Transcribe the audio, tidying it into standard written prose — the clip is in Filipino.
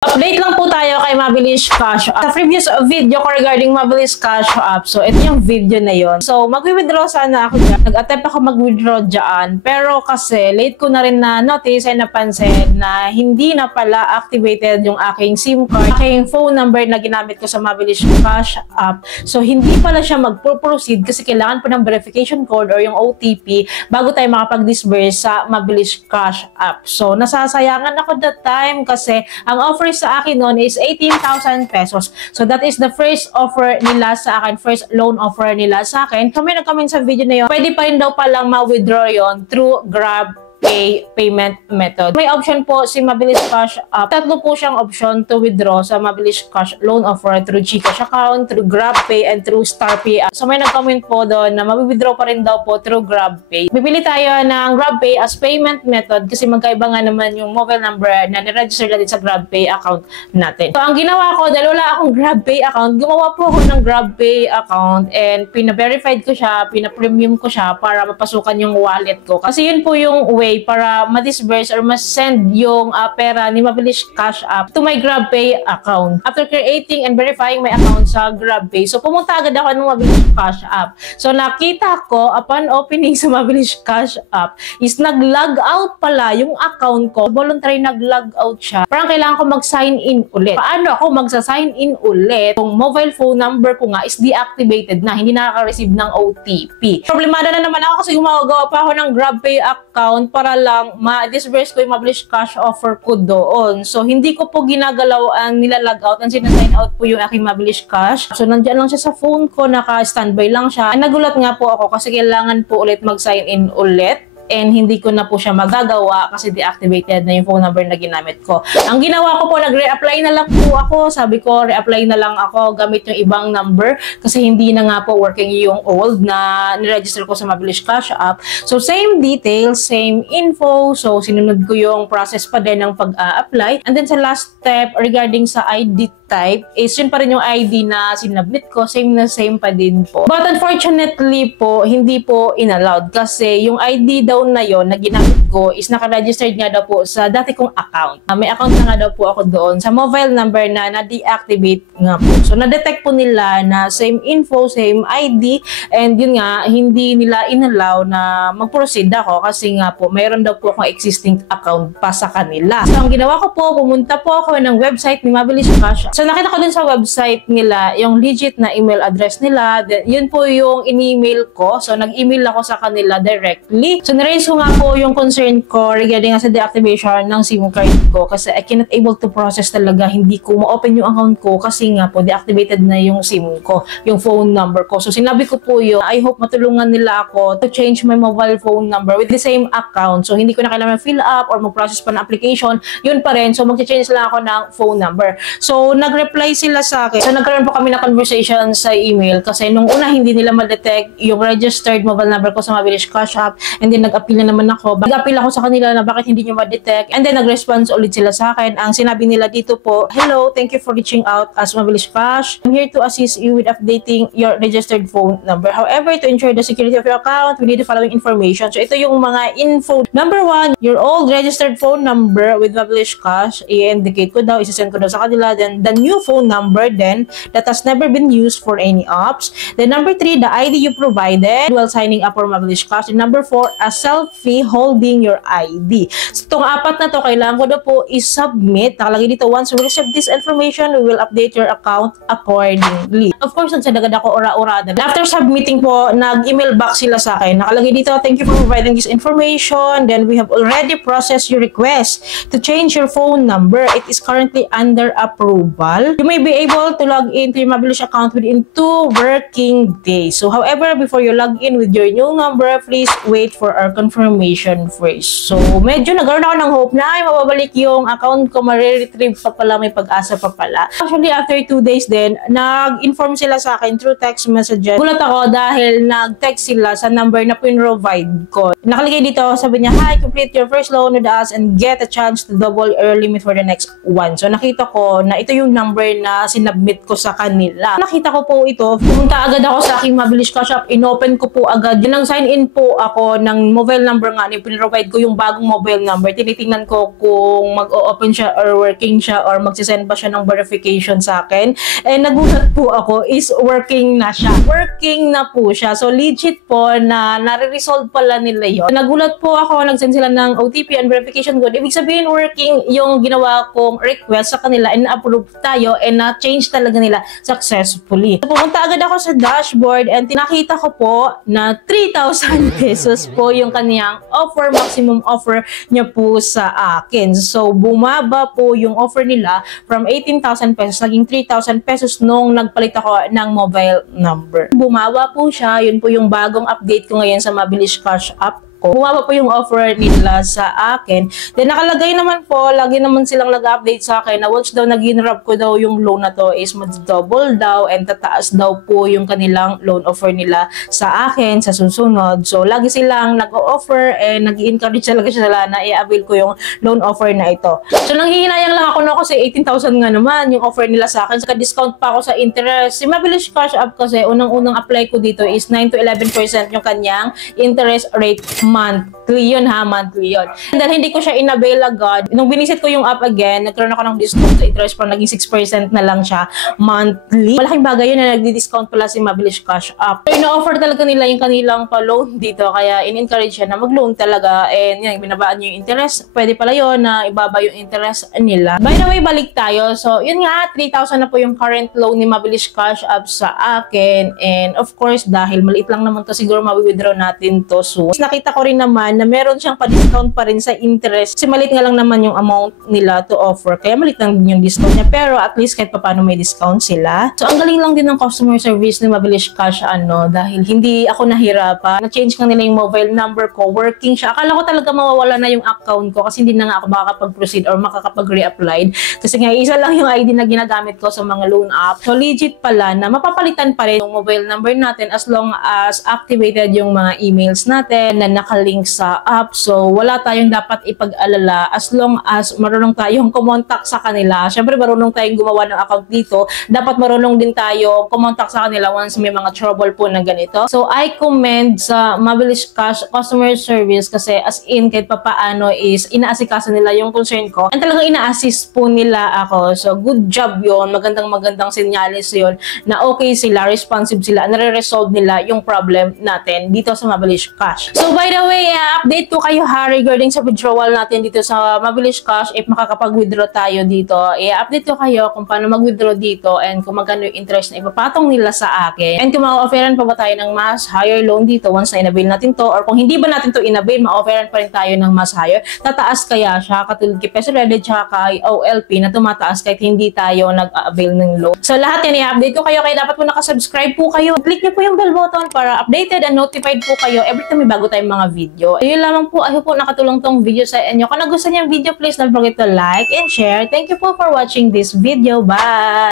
Update lang po tayo kay Mabilis Cash App. Sa previous video ko regarding Mabilis Cash App, so ito yung video na yon. So mag-withdraw sana ako dyan. Nag-attempt ako mag-withdraw dyan. Pero kasi late ko na rin na notice ay napansin na hindi na pala activated yung aking SIM card, aking phone number na ginamit ko sa Mabilis Cash App. So hindi pala siya mag-proceed kasi kailangan po ng verification code or yung OTP bago tayo makapag-disburse sa Mabilis Cash App. So nasasayangan ako that time kasi ang offer sa akin noon is 18,000 pesos. So that is the first offer nila sa akin, first loan offer nila sa akin. So may nag-comment sa video na yun, pwede pa rin daw palang ma-withdraw yon through GrabPay payment method. May option po si Mabilis Cash App. Tatlo po siyang option to withdraw sa Mabilis Cash loan offer through GCash account, through GrabPay, and through StarPay. So may nag-comment po doon na ma-withdraw pa rin daw po through GrabPay. Bibili tayo ng GrabPay as payment method kasi magkaiba nga naman yung mobile number na niregister natin sa GrabPay account natin. So ang ginawa ko, dahil wala akong GrabPay account, gumawa po ako ng GrabPay account and pina-verified ko siya, pina-premium ko siya para mapasukan yung wallet ko. Kasi yun po yung way para ma-disburse or ma-send yung pera ni Mabilis Cash App to my GrabPay account. After creating and verifying my account sa GrabPay, so pumunta agad ako ng Mabilis Cash App. So nakita ko, upon opening sa Mabilis Cash App, is nag-log out pala yung account ko. Voluntary nag-log out siya. Parang kailangan ko mag-sign in ulit. Paano ako magsa-sign in ulit kung mobile phone number ko nga is deactivated na, hindi nakaka-receive ng OTP? Problemada na naman ako kasi gumagawa pa ako ng GrabPay account para lang ma-disburse ko yung Mabilis Cash offer ko doon. So, hindi ko po ginagalaw ang nilalag out. Ang sinasign out po yung aking Mabilis Cash. So, nandiyan lang siya sa phone ko. Naka-standby lang siya. Nagulat nga po ako kasi kailangan po ulit mag-sign in ulit. And hindi ko na po siya magagawa kasi deactivated na yung phone number na ginamit ko. Ang ginawa ko po, nag-reapply na lang po ako. Sabi ko, reapply na lang ako gamit yung ibang number kasi hindi na nga po working yung old na niregister ko sa Mabilis Cash App. So, same details, same info. So, sinunod ko yung process pa din ng pag-apply. And then sa last step regarding sa ID type, is yun pa rin yung ID na sinubmit ko. Same na same pa din po. But unfortunately po, hindi po inallowed kasi yung ID daw na yon na ginamit ko is naka-registered nga daw po sa dati kong account. May account na nga daw po ako doon sa mobile number na na-deactivate nga po. So, na-detect po nila na same info, same ID, and yun nga, hindi nila inallow na mag-proceed ako kasi nga po, mayroon daw po akong existing account pa sa kanila. So, ang ginawa ko po, pumunta po ako ng website ni Mabilis Cash. So, nakita ko dun sa website nila yung legit na email address nila. Then, yun po yung in-email ko. So, nag-email ako sa kanila directly. So, niraise ko nga po yung concern ko regarding sa deactivation ng SIM card ko kasi I cannot able to process talaga. Hindi ko ma-open yung account ko kasi nga po deactivated na yung SIM ko, yung phone number ko. So, sinabi ko po yun, I hope matulungan nila ako to change my mobile phone number with the same account. So, hindi ko na kailangan fill up or mag-process pa ng application. Yun pa rin. So, mag-change lang ako ng phone number. So, nag-reply sila sa akin. So, nagkaroon po kami na conversation sa email kasi nung una hindi nila ma-detect yung registered mobile number ko sa Mabilis Cash App, and then nag-appeal na naman ako. Nag-appeal ako sa kanila na bakit hindi nyo ma-detect, and then nag-response ulit sila sa akin. Ang sinabi nila dito po, "Hello, thank you for reaching out as Mabilis Cash. I'm here to assist you with updating your registered phone number. However, to ensure the security of your account, we need the following information." So, ito yung mga info. Number 1, your old registered phone number with Mabilis Cash. I-indicate ko daw, isasend ko daw sa kanila. Then, the new phone number then that has never been used for any apps. Then, number 3, the ID you provided while signing up for Mabilis Cash. And number 4, a selfie holding your ID. So, itong apat na to, kailangan ko na po i-submit. Nakalagay dito, once we receive this information, we will update your account accordingly. Of course, nagsadagad ako ora-orada. After submitting po, nag-email back sila sa akin. Nakalagay dito, "Thank you for providing this information. Then, we have already processed your request to change your phone number. It is currently under approval. You may be able to log into your Mabilis account within 2 working days. So, however, before you log in with your new number, please wait for our confirmation first." So, medyo nagkaroon ako ng hope na ay mababalik yung account ko, ma-retrieve pa pala, may pag-asa pa pala. Actually, after 2 days din, nag-inform sila sa akin through text messages. Gulat ako dahil nag-text sila sa number na pin-provide ko. Nakalagay dito, sabi niya, "Hi, complete your first loan with us and get a chance to double your limit for the next one." So, nakita ko na ito yung number na sinubmit ko sa kanila. Nakita ko po ito, pumunta agad ako sa aking Mabilis Cash App, inopen ko po agad. Nang sign in po ako ng mobile number nga ni pinrovide na-verified ko yung bagong mobile number, tinitingnan ko kung mag-o-open siya or working siya or magsisend ba siya ng verification sa akin. And nagulat po ako is working na siya. Working na po siya. So legit po na nare-resolve pala nila yun. Nagulat po ako, nagsend sila ng OTP and verification code. Ibig sabihin working yung ginawa kong request sa kanila and na-approve tayo and na-change talaga nila successfully. So, pumunta agad ako sa dashboard and tinakita ko po na 3,000 pesos po yung kaniyang offer, maximum offer niya po sa akin. So, bumaba po yung offer nila from 18,000 pesos, naging 3,000 pesos nung nagpalit ako ng mobile number. Bumaba po siya, yun po yung bagong update ko ngayon sa Mabilis Cash App. Bumaba po yung offer nila sa akin. Then nakalagay naman po, lagi naman silang nag-update sa akin na once daw nag-enroll ko daw yung loan na to is mag-double daw and tataas daw po yung kanilang loan offer nila sa akin sa susunod. So lagi silang nag-offer and nag-encourage talaga sila na i-avail ko yung loan offer na ito. So nanghihinayang lang ako na kasi 18,000 nga naman yung offer nila sa akin. Saka discount pa ako sa interest. Si Mabilis Cash App kasi unang-unang apply ko dito is 9 to 11% yung kanyang interest rate monthly yun ha, monthly yun. Dahil hindi ko siya in-avail agad, nung binisit ko yung app again, nagkaroon ako ng discount sa interest pa, naging 6% na lang siya monthly. Malaking bagay yun na nagdi-discount pala si Mabilis Cash App. So, ina-offer talaga nila yung kanilang pa-loan dito, kaya in-encourage siya na mag-loan talaga and yun, binabaan nyo yung interest. Pwede pala yun na ibaba yung interest nila. By the way, balik tayo. So, yun nga, 3,000 na po yung current loan ni Mabilis Cash App sa akin and of course, dahil maliit lang naman to, siguro mawi-withdraw natin to soon. Nakita ko rin naman na meron siyang pa-discount pa rin sa interest. Kasi malit nga lang naman yung amount nila to offer. Kaya malit lang din yung discount niya. Pero at least kahit paano may discount sila. So ang galing lang din ng customer service ni Mabilis Cash dahil hindi ako nahirapan. Na-change nga nila yung mobile number ko. Working siya. Akala ko talaga mawawala na yung account ko kasi hindi na nga ako makakapag-proceed or makakapag-reapplied. Kasi nga isa lang yung ID na ginagamit ko sa mga loan app. So legit pala na mapapalitan pa rin yung mobile number natin as long as activated yung mga emails natin na nakalink sa app. So, wala tayong dapat ipag-alala as long as marunong tayong kumontak sa kanila. Siyempre, marunong tayong gumawa ng account dito. Dapat marunong din tayo kumontak sa kanila once may mga trouble po na ganito. So, I commend sa Mabilis Cash customer service kasi as in, kahit papaano is inaasikaso nila yung concern ko. And talagang ina-assist po nila ako. So, good job yon. Magandang sinyalis yon na okay sila, responsive sila, nare-resolve nila yung problem natin dito sa Mabilis Cash. So, by the way, update ko kayo regarding sa withdrawal natin dito sa Mabilis Cash. If makakapag-withdraw tayo dito, update ko kayo kung paano mag-withdraw dito and kung magkano yung interest na ipapatong nila sa akin. And kung ma-offeran pa ba tayo ng mas higher loan dito once na in-avail natin to, or kung hindi ba natin to in-avail, ma-offeran pa rin tayo ng mas higher. Tataas kaya siya katulad kay Peso Reddit at kay OLP na tumataas kahit hindi tayo nag-avail ng loan. So lahat yan i-update ko kayo, kaya dapat po nakasubscribe po kayo. Click niyo po yung bell button para updated and notified po kayo every time may bago tayong mga video. Ayun lamang po. I hope po nakatulong tong video sa inyo. Kung nagustuhan niyo yung video, please don't forget to like and share. Thank you po for watching this video. Bye!